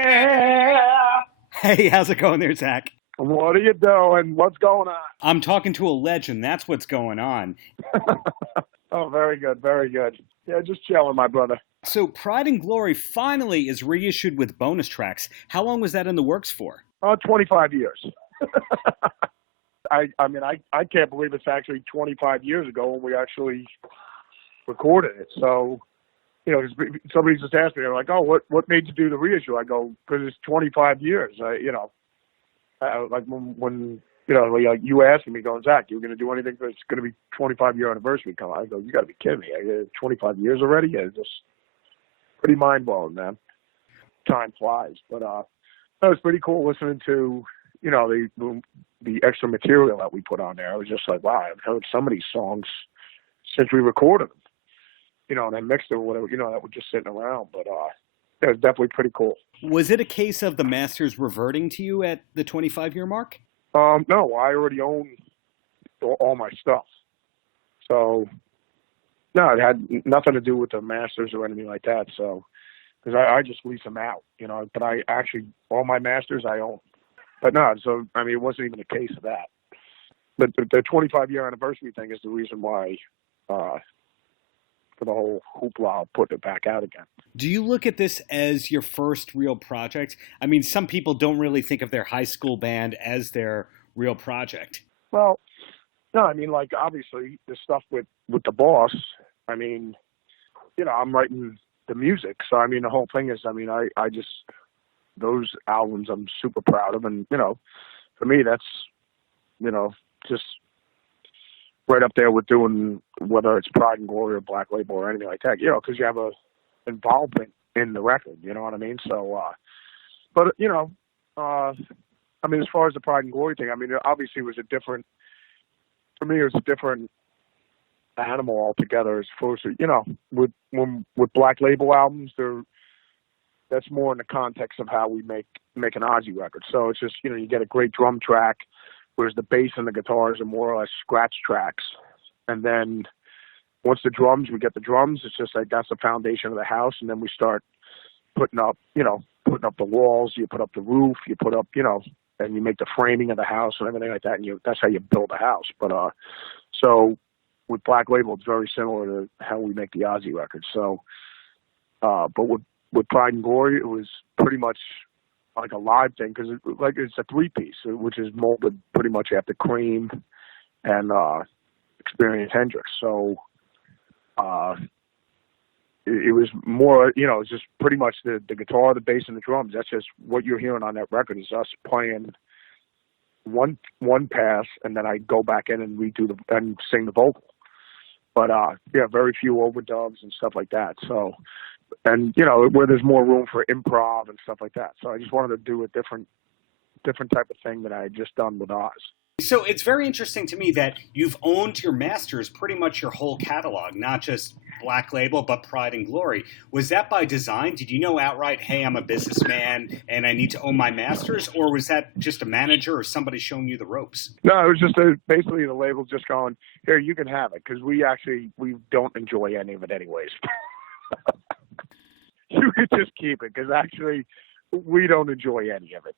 Yeah. Hey, how's it going there, Zach? What are you doing? What's going on? I'm talking to a legend. That's what's going on. Oh, very good, very good. Yeah, just chilling, my brother. So, Pride and Glory finally is reissued with bonus tracks. How long was that in the works for? 25 years. I can't believe it's actually 25 years ago when we actually recorded it. So, somebody just asked me, they're like, "Oh, what made you do the reissue?" I go, "Because it's 25 years." Like when like you asking me, going, "Zach, you're going to do anything for it's going to be 25-year anniversary come?" I go, "You got to be kidding me! 25 years already? Yeah, it's just pretty mind blowing, man. Time flies." But that was pretty cool listening to the extra material that we put on there. I was just like, wow, I've heard some of these songs since we recorded them. And I mixed it with whatever, that were just sitting around. But it was definitely pretty cool. Was it a case of the masters reverting to you at the 25-year mark? No, I already own all my stuff. So, no, it had nothing to do with the masters or anything like that. So, because I just lease them out, but I actually, all my masters I own. But no, so, it wasn't even a case of that. But the 25-year anniversary thing is the reason why, for the whole hoopla of putting it back out again. Do you look at this as your first real project? Some people don't really think of their high school band as their real project. Well, no, obviously the stuff with the boss, I'm writing the music. So, the whole thing is, I just, those albums I'm super proud of. And, for me, that's, just right up there with doing, whether it's Pride and Glory or Black Label or anything like that, because you have a involvement in the record, you know what I mean? So, but, as far as the Pride and Glory thing, obviously it was for me, it was a different animal altogether as opposed to, with Black Label albums, that's more in the context of how we make an Ozzy record. So it's just, you get a great drum track, whereas the bass and the guitars are more or less scratch tracks. And then once we get the drums, it's just like that's the foundation of the house. And then we start putting up the walls, you put up the roof, you put up, and you make the framing of the house and everything like that. And that's how you build a house. But so with Black Label, it's very similar to how we make the Ozzy records. So, but with Pride and Glory, it was pretty much like a live thing because it's a 3-piece, which is molded pretty much after Cream and Experience Hendrix. So it was more, it's just pretty much the guitar, the bass, and the drums. That's just what you're hearing on that record is us playing one pass, and then I go back in and and sing the vocal. But very few overdubs and stuff like that. So. And, where there's more room for improv and stuff like that. So I just wanted to do a different type of thing that I had just done with Oz. So it's very interesting to me that you've owned your masters pretty much your whole catalog, not just Black Label, but Pride and Glory. Was that by design? Did you know outright, hey, I'm a businessman and I need to own my masters? Or was that just a manager or somebody showing you the ropes? No, it was just basically the label just going, here, you can have it. Because we don't enjoy any of it anyways. You could just keep it because actually we don't enjoy any of it.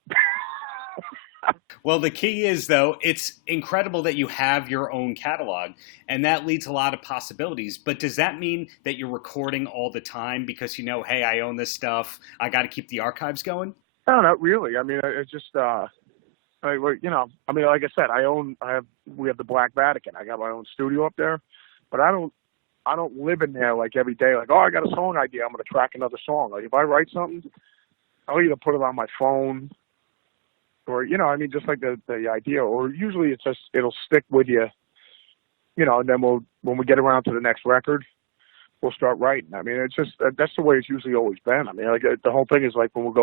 Well, the key is, though, it's incredible that you have your own catalog, and that leads a lot of possibilities. But does that mean that you're recording all the time because hey, I own this stuff, I got to keep the archives going? No, not really. It's just, like I said, we have the Black Vatican. I got my own studio up there, but I don't live in there like every day, like, oh, I got a song idea, I'm going to track another song. Like if I write something, I'll either put it on my phone or, just like the idea, or usually it's just, it'll stick with you, and then when we get around to the next record, we'll start writing. It's just, that's the way it's usually always been. The whole thing is like when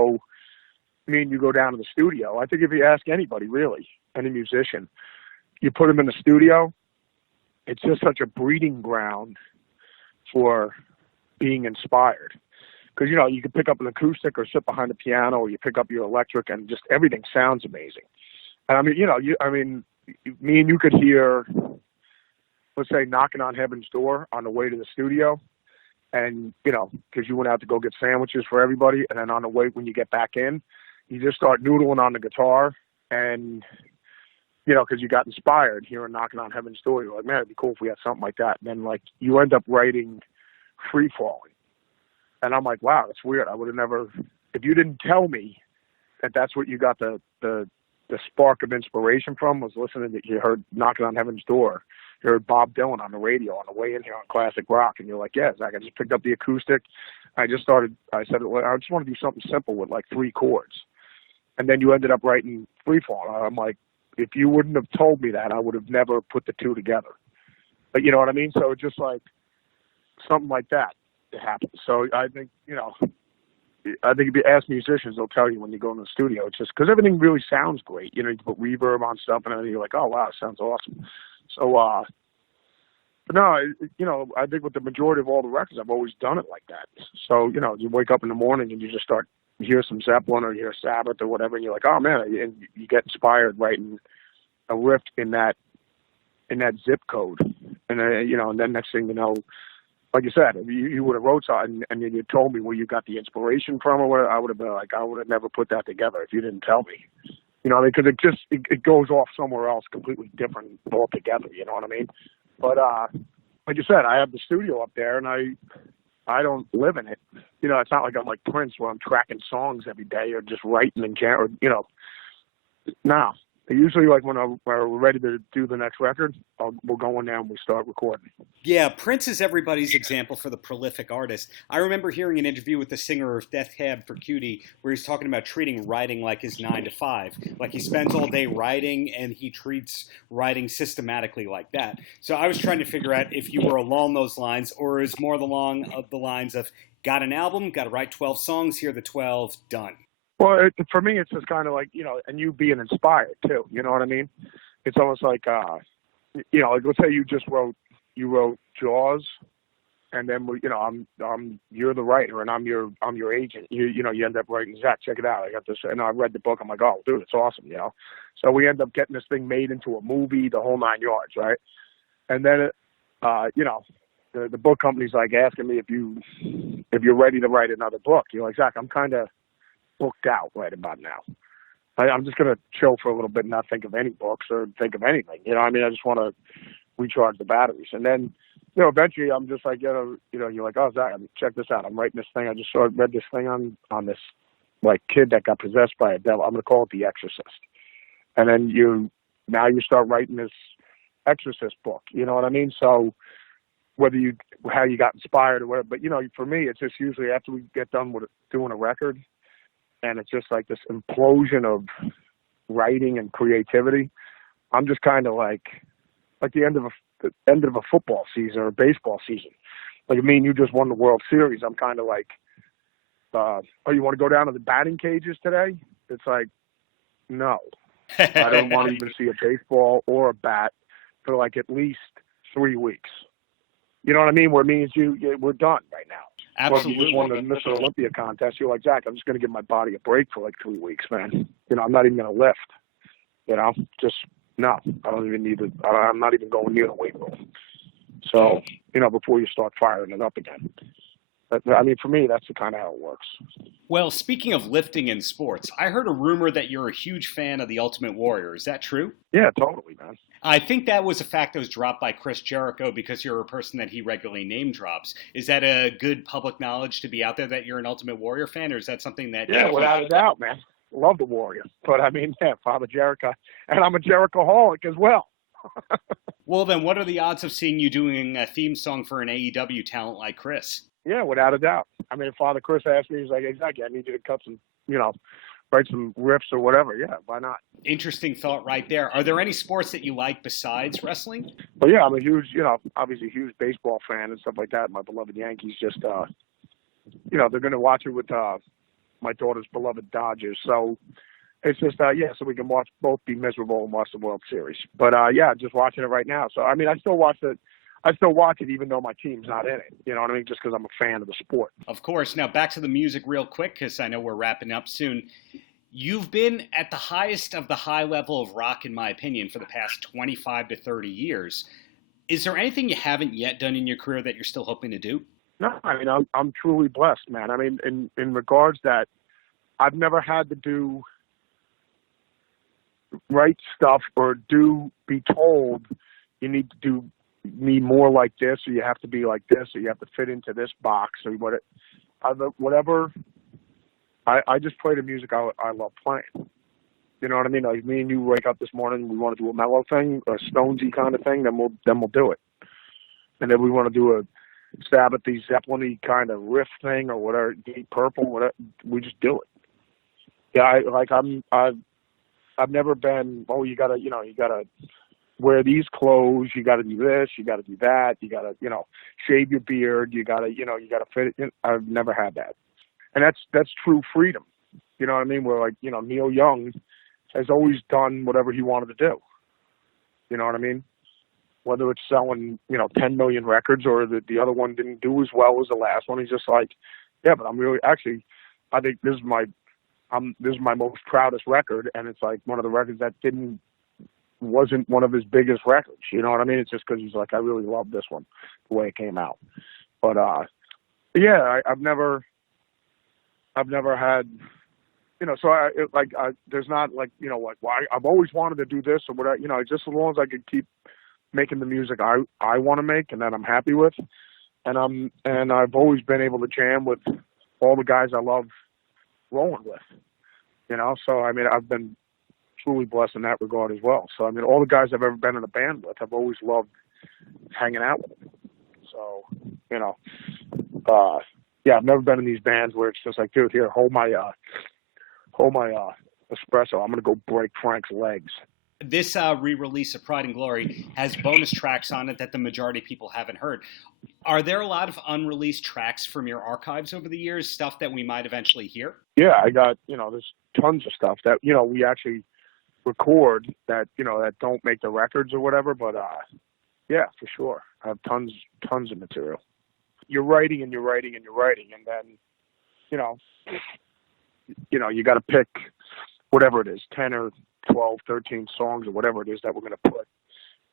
me and you go down to the studio, I think if you ask anybody really, any musician, you put them in the studio, it's just such a breeding ground for being inspired. Because, you can pick up an acoustic or sit behind a piano, or you pick up your electric and just everything sounds amazing. And me and you could hear, let's say, Knocking on Heaven's Door on the way to the studio. and because you went out to go get sandwiches for everybody, and then on the way when you get back in, you just start noodling on the guitar, and because you got inspired hearing "Knocking on Heaven's Door," you're like, man, it'd be cool if we had something like that. And then like you end up writing "Free Falling," and I'm like, wow, that's weird. I would have never, if you didn't tell me that that's what you got the spark of inspiration from, was listening to, you heard "Knocking on Heaven's Door," you heard Bob Dylan on the radio on the way in here on classic rock, and you're like, yeah, Zach, I just picked up the acoustic. I said, I just want to do something simple with like 3 chords. And then you ended up writing "Free Fall." I'm like, if you wouldn't have told me that, I would have never put the 2 together. But you know what I mean? So it's just like something like that happens. So I think, if you ask musicians, they'll tell you when you go in the studio, it's just because everything really sounds great. You put reverb on stuff and then you're like, oh, wow, it sounds awesome. So, but no, I think with the majority of all the records, I've always done it like that. So, you wake up in the morning and you just start, you hear some Zeppelin or you hear Sabbath or whatever, and you're like, oh man, and you get inspired writing a riff in that zip code. And and then next thing you know, like you said, if you would have wrote something and then you told me where you got the inspiration from or whatever, I would have been like, I would have never put that together if you didn't tell me. Because it goes off somewhere else completely different altogether. You know what I mean? But like you said, I have the studio up there, and I don't live in it. It's not like I'm like Prince where I'm tracking songs every day or just writing and no. Usually, like when we're ready to do the next record, we'll go in there and we start recording. Yeah, Prince is everybody's example for the prolific artist. I remember hearing an interview with the singer of Death Cab for Cutie where he's talking about treating writing like his 9 to 5. Like he spends all day writing and he treats writing systematically like that. So I was trying to figure out if you were along those lines or is more along the lines of got an album, got to write 12 songs, here are the 12, done. Well, for me, it's just kind of like, and you being inspired too. You know what I mean? It's almost like, like let's say you wrote Jaws, and then you're the writer and I'm your agent. You end up writing, Zach, check it out. I got this, and I read the book. I'm like, oh, dude, it's awesome. So we end up getting this thing made into a movie, the whole 9 yards, right? And then, the book company's like asking me if you're ready to write another book. You're like, Zach, I'm kind of booked out right about now. I'm just going to chill for a little bit and not think of any books or think of anything. I just want to recharge the batteries. And then, eventually I'm just like, you're like, oh, Zach, check this out. I'm writing this thing. I just read this thing on this like kid that got possessed by a devil. I'm going to call it The Exorcist. And then you start writing this Exorcist book. You know what I mean? So how you got inspired or whatever, but for me, it's just usually after we get done with doing a record, and it's just like this implosion of writing and creativity. I'm just kind of like the end of a football season or a baseball season. Like, you just won the World Series. I'm kind of like, oh, you want to go down to the batting cages today? It's like, no. I don't want to even see a baseball or a bat for like at least 3 weeks. You know what I mean? Where it means we're done right now. Absolutely. Well, if you just won the Mr. Olympia contest, you're like, Zach, I'm just going to give my body a break for like 3 weeks, man. I'm not even going to lift. Just no. I don't even need to. I'm not even going near the weight room. So, before you start firing it up again. For me, that's the kind of how it works. Well, speaking of lifting in sports, I heard a rumor that you're a huge fan of The Ultimate Warrior. Is that true? Yeah, totally, man. I think that was a fact that was dropped by Chris Jericho because you're a person that he regularly name drops. Is that a good public knowledge to be out there that you're an Ultimate Warrior fan, or is that something that... Yeah, without a doubt, man. Love the Warrior. But, Father Jericho. And I'm a Jerichoholic as well. Well, then what are the odds of seeing you doing a theme song for an AEW talent like Chris? Yeah, without a doubt. If Father Chris asked me, he's like, exactly, I need you to cut some, write some riffs or whatever. Yeah, why not? Interesting thought right there. Are there any sports that you like besides wrestling? Well, yeah, I'm a huge, obviously huge baseball fan and stuff like that. My beloved Yankees just, they're going to watch it with my daughter's beloved Dodgers. So it's just, so we can both be miserable and watch the World Series. But, just watching it right now. So, I still watch it even though my team's not in it. You know what I mean? Just because I'm a fan of the sport. Of course. Now back to the music real quick because I know we're wrapping up soon. You've been at the highest of the high level of rock, in my opinion, for the past 25 to 30 years. Is there anything you haven't yet done in your career that you're still hoping to do? No, I mean, I'm truly blessed, man. I mean, in regards that I've never had to write stuff or be told you need to me more like this, or you have to be like this, or you have to fit into this box, or whatever. I just play the music I love playing. You know what I mean? Like me and you wake up this morning, we want to do a mellow thing, a Stonesy kind of thing, then we'll do it. And then we want to do a Sabbathy, Zeppelin-y kind of riff thing or whatever, Deep Purple, whatever. We just do it. Yeah, I've never been. Oh, you gotta wear these clothes. You gotta do this. You gotta do that. You gotta shave your beard. You gotta fit it in. I've never had that, and that's true freedom. You know what I mean? Where Neil Young has always done whatever he wanted to do. You know what I mean? Whether it's selling 10 million records or the other one didn't do as well as the last one, he's just like, yeah, but I'm really actually, I think this is my most proudest record, and it's like one of the records that wasn't one of his biggest records. You know what I mean? It's just because he's like, I really love this one, the way it came out. But yeah, I've never had. There's not I've always wanted to do this or whatever, just as long as I could keep making the music I want to make and that I'm happy with. And I've always been able to jam with all the guys I love rolling with, so, I mean, I've been truly blessed in that regard as well. So, I mean, all the guys I've ever been in a band with, I've always loved hanging out with them. So, yeah, I've never been in these bands where it's just like, dude, here, hold my espresso. I'm going to go break Frank's legs. This re-release of Pride and Glory has bonus tracks on it that the majority of people haven't heard. Are there a lot of unreleased tracks from your archives over the years, stuff that we might eventually hear? Yeah, I got, there's tons of stuff that, we actually record that, that don't make the records or whatever. But, yeah, for sure. I have tons of material. You're writing and you're writing and you're writing. And then, you got to pick whatever it is, 10 or 12, 13 songs or whatever it is that we're going to put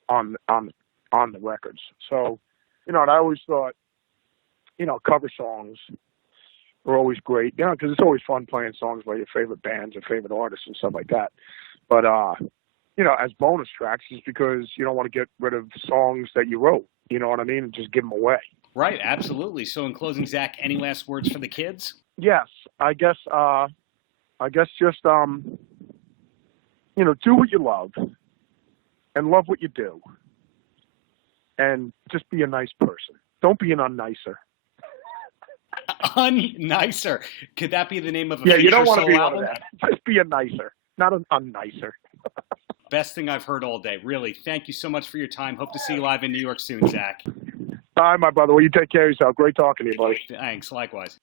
on the records. So, and I always thought, cover songs are always great, because it's always fun playing songs by your favorite bands or favorite artists and stuff like that. But, as bonus tracks is because you don't want to get rid of songs that you wrote, you know what I mean, and just give them away. Right, absolutely. So in closing, Zakk, any last words for the kids? Yes, I guess just, do what you love and love what you do and just be a nice person. Don't be an unnicer. Unnicer. Could that be the name of a future you don't want to be album? One of that. Just be a nicer, not an unnicer. Best thing I've heard all day. Really. Thank you so much for your time. Hope to see you live in New York soon, Zakk. All right, my brother. Well, you take care of yourself. Great talking to you, buddy. Thanks. Likewise.